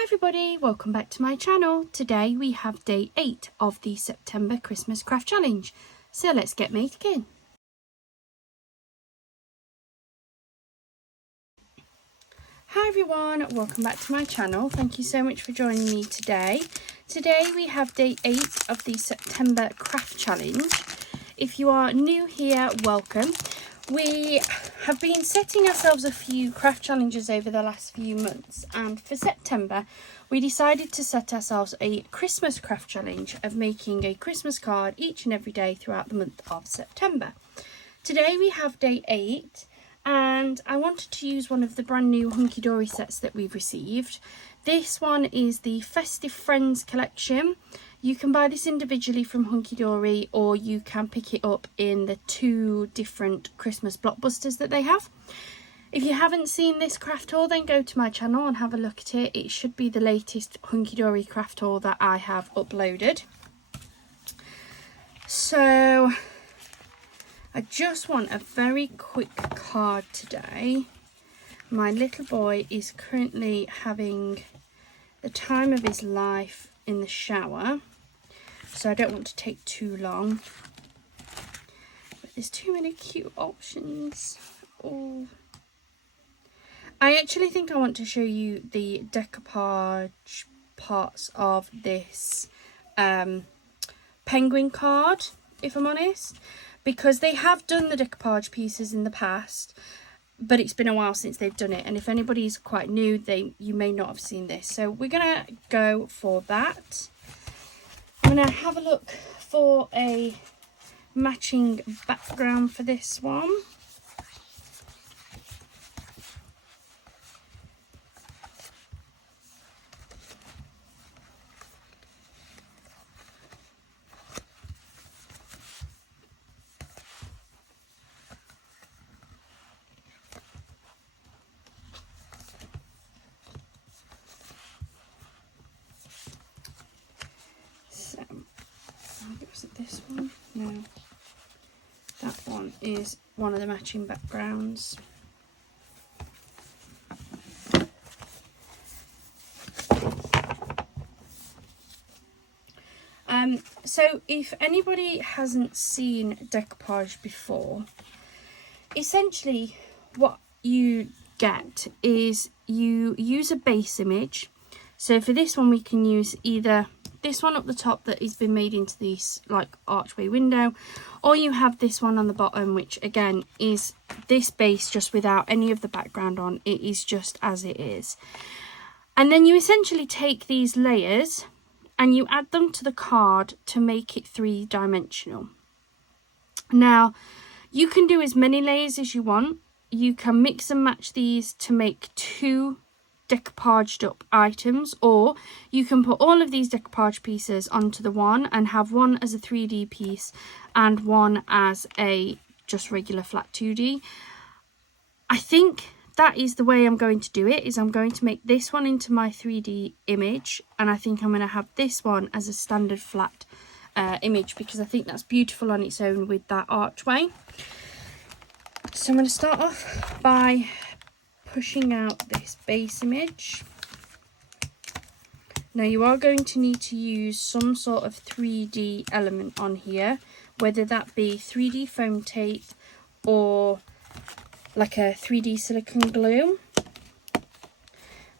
Hi everybody, welcome back to my channel. Today we have day 8 of the September Christmas Craft Challenge. So let's get making. Hi everyone, welcome back to my channel. Thank you so much for joining me today. Today we have day 8 of the September Craft Challenge. If you are new here, welcome. We have been setting ourselves a few craft challenges over the last few months, and for September we decided to set ourselves a Christmas craft challenge of making a Christmas card each and every day throughout the month of September. Today we have day 8 and I wanted to use one of the brand new Hunky Dory sets that we've received. This one is the Festive Friends collection. You can buy this individually from Hunky Dory, or you can pick it up in the 2 different Christmas blockbusters that they have. If you haven't seen this craft haul, then go to my channel and have a look at it. It should be the latest Hunky Dory craft haul that I have uploaded. So I just want a very quick card today. My little boy is currently having the time of his life in the shower, so I don't want to take too long, but there's too many cute options. Oh, I actually think I want to show you the decoupage parts of this penguin card, if I'm honest, because they have done the decoupage pieces in the past, but it's been a while since they've done it, and if anybody's quite new, you may not have seen this. So we're gonna go for that. I'm gonna have a look for a matching background for this one. Was it this one? No. That one is one of the matching backgrounds. So if anybody hasn't seen decoupage before, essentially what you get is you use a base image. So for this one we can use either this one up the top that has been made into this like archway window, or you have this one on the bottom, which again is this base just without any of the background on. It is just as it is. And then you essentially take these layers and you add them to the card to make it 3-dimensional. Now you can do as many layers as you want. You can mix and match these to make 2 decoupaged up items, or you can put all of these decoupage pieces onto the one and have one as a 3D piece and one as a just regular flat 2D. I think that is the way I'm going to do it, is I'm going to make this one into my 3D image, and I think I'm going to have this one as a standard flat image, because I think that's beautiful on its own with that archway. So I'm going to start off by pushing out this base image. Now you are going to need to use some sort of 3D element on here, whether that be 3D foam tape or like a 3D silicone glue. I'm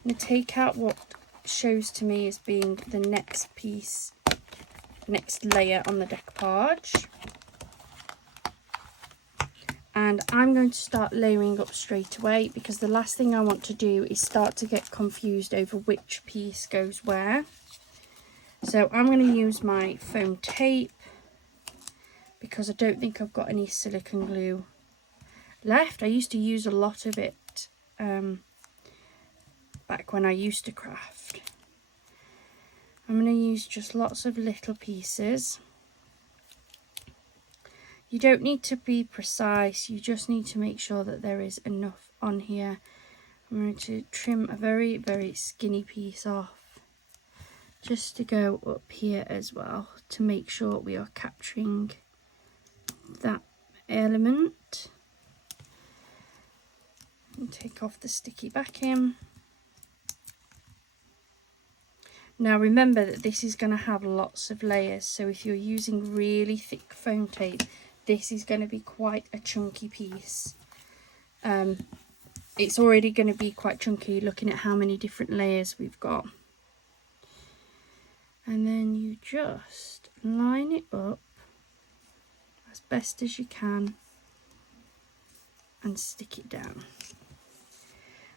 going to take out what shows to me as being the next piece, next layer on the decoupage. And I'm going to start layering up straight away, because the last thing I want to do is start to get confused over which piece goes where. So I'm going to use my foam tape, because I don't think I've got any silicone glue left. I used to use a lot of it back when I used to craft. I'm going to use just lots of little pieces. You don't need to be precise, you just need to make sure that there is enough on here. I'm going to trim a very, very skinny piece off, just to go up here as well, to make sure we are capturing that element. And take off the sticky backing. Now remember that this is going to have lots of layers, so if you're using really thick foam tape, this is going to be quite a chunky piece. It's already going to be quite chunky looking at how many different layers we've got. And then you just line it up as best as you can and stick it down.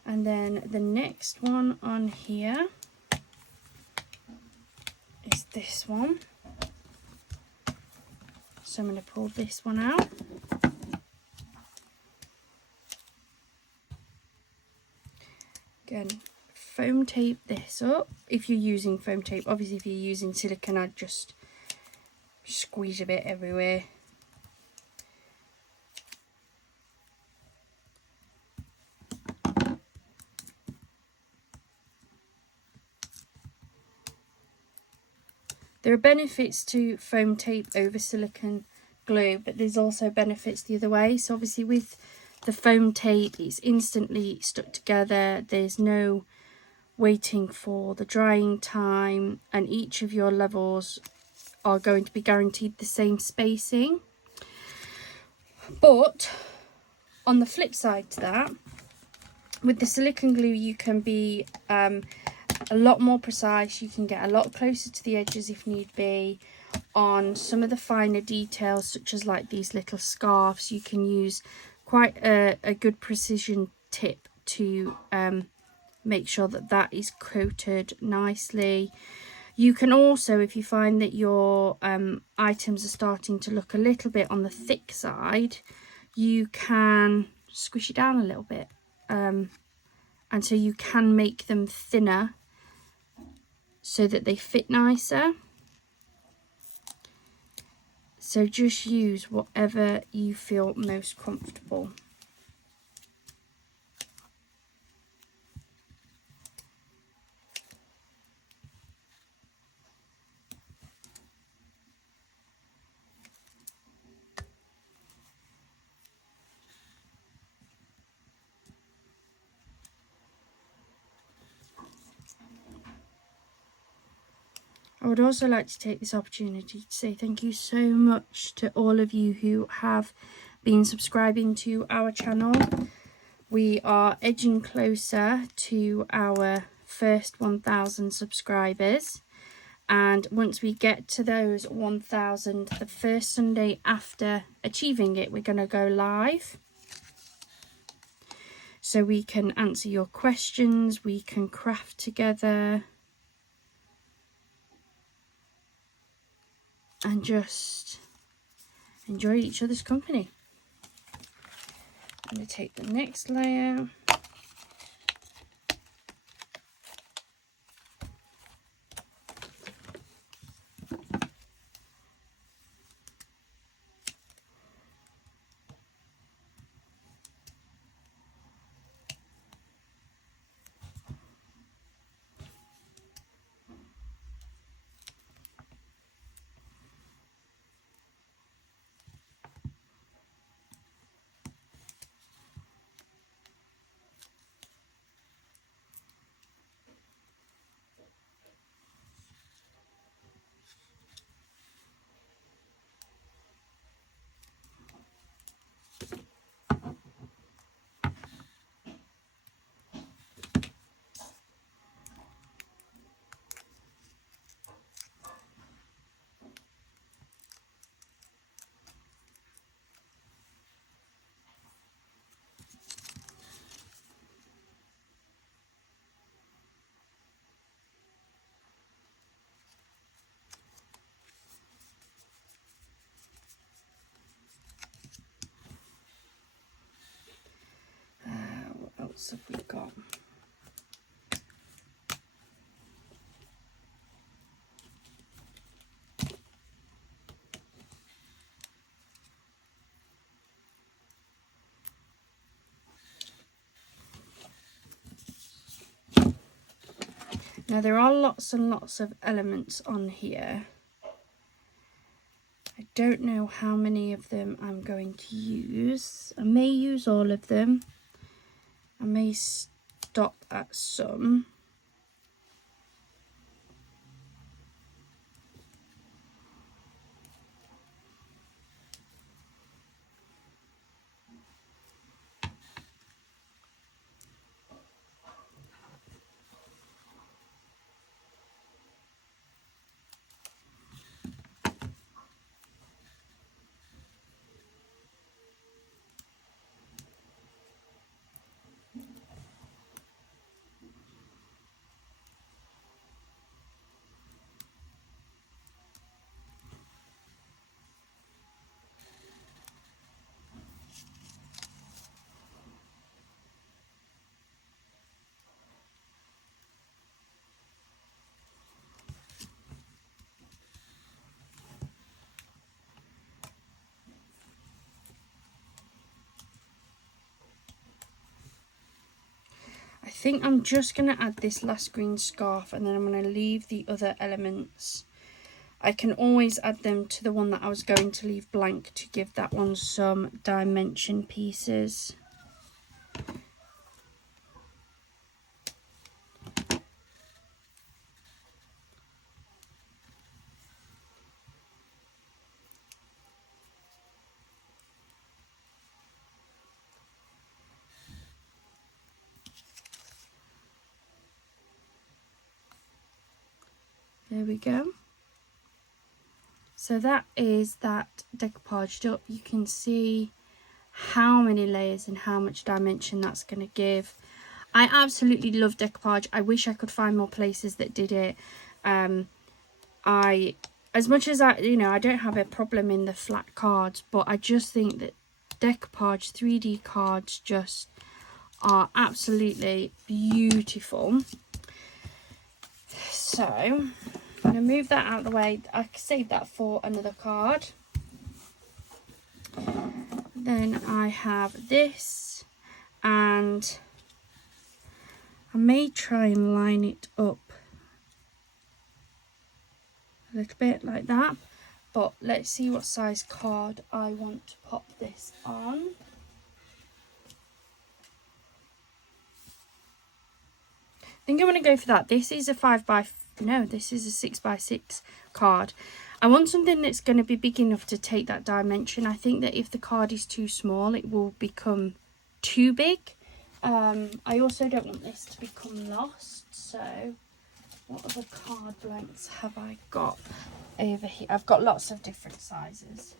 And then the next one on here is this one. So I'm going to pull this one out. Again, foam tape this up. If you're using foam tape, obviously if you're using silicone, I'd just squeeze a bit everywhere. There are benefits to foam tape over silicone glue, but there's also benefits the other way. So obviously with the foam tape, it's instantly stuck together. There's no waiting for the drying time, and each of your levels are going to be guaranteed the same spacing. But on the flip side to that, with the silicone glue, you can be a lot more precise. You can get a lot closer to the edges if need be. On some of the finer details, such as like these little scarves, you can use quite a good precision tip to make sure that that is coated nicely. You can also, if you find that your items are starting to look a little bit on the thick side, you can squish it down a little bit, and so you can make them thinner so that they fit nicer. So just use whatever you feel most comfortable. I would also like to take this opportunity to say thank you so much to all of you who have been subscribing to our channel. We are edging closer to our first 1,000 subscribers, and once we get to those 1,000, the first Sunday after achieving it, we're going to go live. So we can answer your questions, we can craft together, and just enjoy each other's company. I'm going to take the next layer. What else have we got? Now there are lots and lots of elements on here. I don't know how many of them I'm going to use. I may use all of them. I may stop at some. think I'm just going to add this last green scarf, and then I'm going to leave the other elements. I can always add them to the one that I was going to leave blank to give that one some dimension pieces. There we go. So that is that decoupaged up. You can see how many layers and how much dimension that's going to give. I absolutely love decoupage. I wish I could find more places that did it. As much as I don't have a problem in the flat cards, but I just think that decoupage 3D cards just are absolutely beautiful. So I'm going to move that out of the way. I can save that for another card. Then I have this, and I may try and line it up a little bit like that, but let's see what size card I want to pop this on. I think I'm going to go for that. This is a 6x6 card. I want something that's going to be big enough to take that dimension. I think that if the card is too small, it will become too big. I also don't want this to become lost. So what other card blanks have I got over here? I've got lots of different sizes.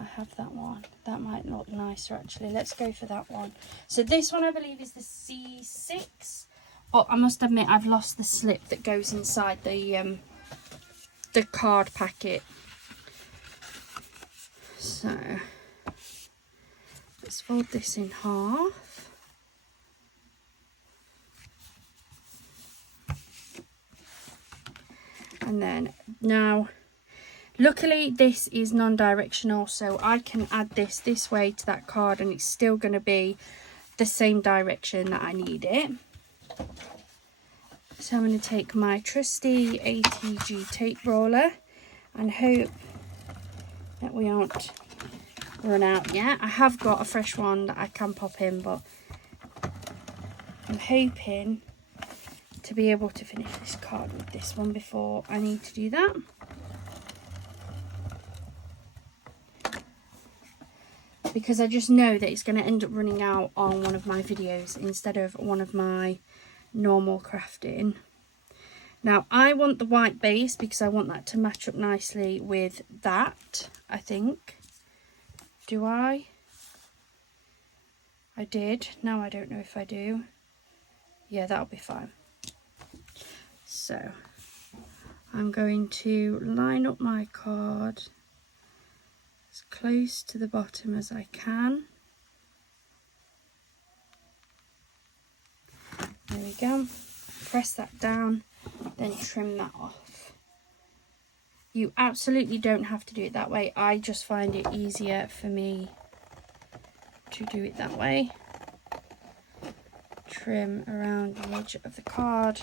I have that one. That might look nicer actually. Let's go for that one. So this one I believe is the C6, but I must admit I've lost the slip that goes inside the card packet. So let's fold this in half. And then now, luckily this is non-directional, so I can add this way to that card and it's still going to be the same direction that I need it. So I'm going to take my trusty ATG tape roller and hope that we aren't run out yet. I have got a fresh one that I can pop in, but I'm hoping to be able to finish this card with this one before I need to do that. Because I just know that it's going to end up running out on one of my videos instead of one of my normal crafting. Now I want the white base because I want that to match up nicely with that, I think. Do I? I did. Now I don't know if I do. Yeah, that'll be fine. So I'm going to line up my card as close to the bottom as I can. There we go. Press that down, then trim that off. You absolutely don't have to do it that way. I just find it easier for me to do it that way. Trim around the edge of the card,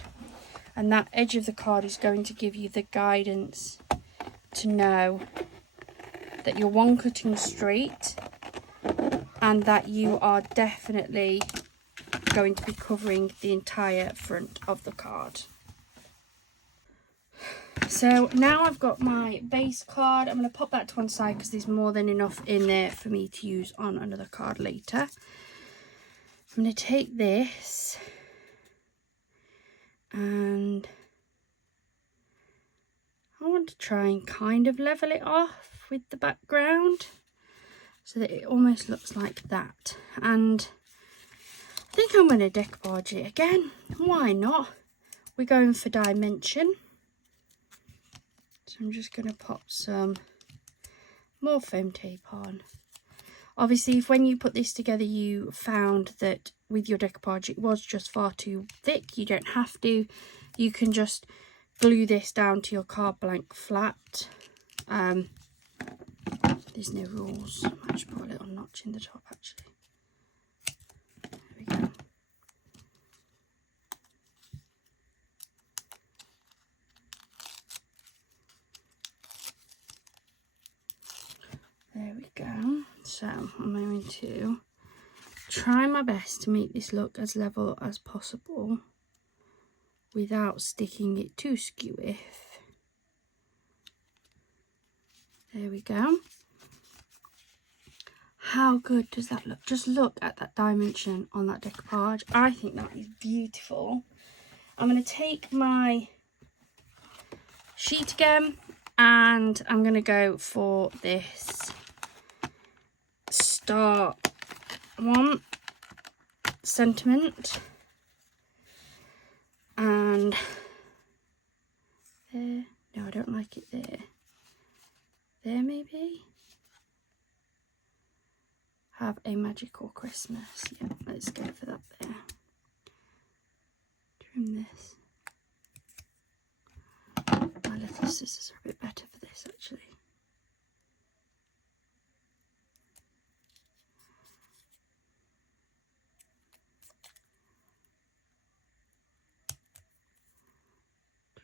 and that edge of the card is going to give you the guidance to know that you're one cutting straight and that you are definitely going to be covering the entire front of the card. So now I've got my base card. I'm going to pop that to one side because there's more than enough in there for me to use on another card later. I'm going to take this and I want to try and kind of level it off with the background so that it almost looks like that. And I think I'm going to decoupage it again. Why not? We're going for dimension. So I'm just going to pop some more foam tape on. Obviously, if when you put this together you found that with your decoupage it was just far too thick, you don't have to. You can just glue this down to your card blank flat. there's no rules. I might just put a little notch in the top actually. There we go. There we go. So I'm going to try my best to make this look as level as possible without sticking it too skewy. There we go. How good does that look? Just look at that dimension on that decoupage. I think that is beautiful. I'm going to take my sheet again and I'm going to go for this Star one sentiment, and there. No, I don't like it there. There maybe. Have a magical Christmas. Yeah, let's go for that there. Trim this. My little scissors are a bit better for this actually.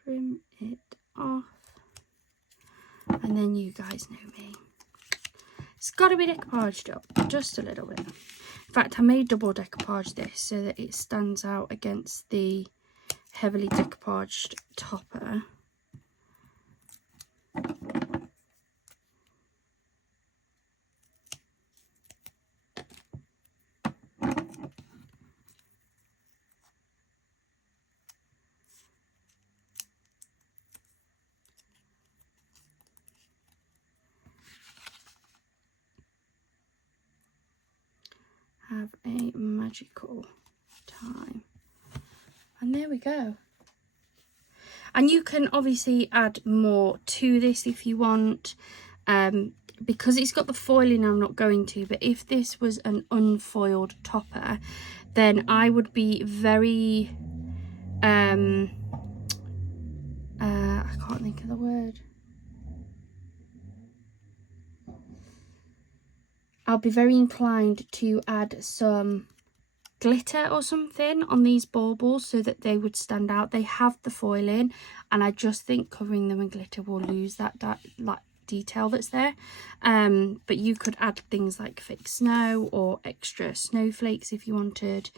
Trim it off. And then you guys know me. It's got to be decoupaged up just a little bit. In fact, I may double decoupage this so that it stands out against the heavily decoupaged topper. Have a magical time. And there we go. And you can obviously add more to this if you want. Because it's got the foiling, I'm not going to. But if this was an unfoiled topper, then I would be very... I can't think of the word. I'll be very inclined to add some glitter or something on these baubles so that they would stand out. They have the foiling, and I just think covering them in glitter will lose that detail that's there. But you could add things like fake snow or extra snowflakes if you wanted.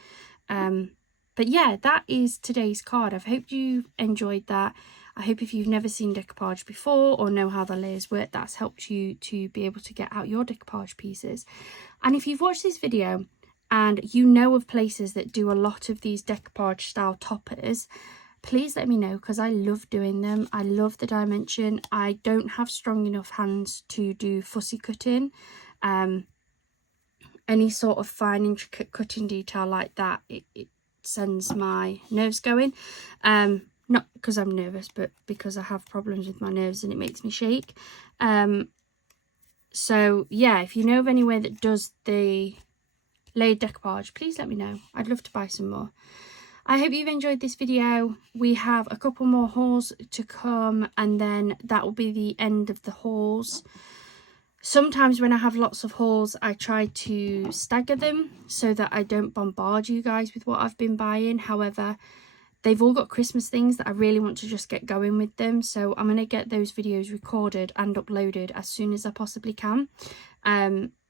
But yeah, that is today's card. I hope you enjoyed that. I hope if you've never seen decoupage before or know how the layers work, that's helped you to be able to get out your decoupage pieces. And if you've watched this video and you know of places that do a lot of these decoupage style toppers, please let me know, because I love doing them. I love the dimension. I don't have strong enough hands to do fussy cutting. Any sort of fine intricate cutting detail like that, it sends my nerves going. Not because I'm nervous, but because I have problems with my nerves and it makes me shake. So yeah, if you know of anywhere that does the layered decoupage, please let me know. I'd love to buy some more. I hope you've enjoyed this video. We have a couple more hauls to come, and then that will be the end of the hauls. Sometimes when I have lots of hauls, I try to stagger them so that I don't bombard you guys with what I've been buying. However, they've all got Christmas things that I really want to just get going with them. So I'm going to get those videos recorded and uploaded as soon as I possibly can.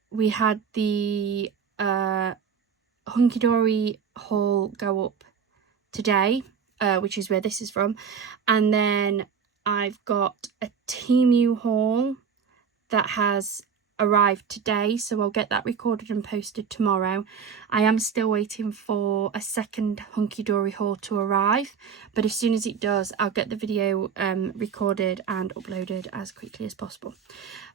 We had the Hunky Dory haul go up today, which is where this is from. And then I've got a Temu haul that has arrived today, so I'll get that recorded and posted tomorrow. I am still waiting for a second Hunky Dory haul to arrive, but as soon as it does, I'll get the video recorded and uploaded as quickly as possible.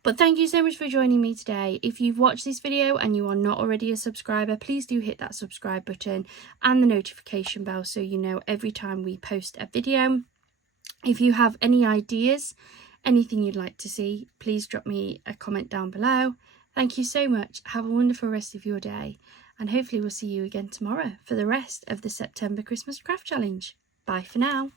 But thank you so much for joining me today. If you've watched this video and you are not already a subscriber, please do hit that subscribe button and the notification bell so you know every time we post a video. If you have any ideas, anything you'd like to see, please drop me a comment down below. Thank you so much. Have a wonderful rest of your day, and hopefully we'll see you again tomorrow for the rest of the September Christmas Craft Challenge. Bye for now.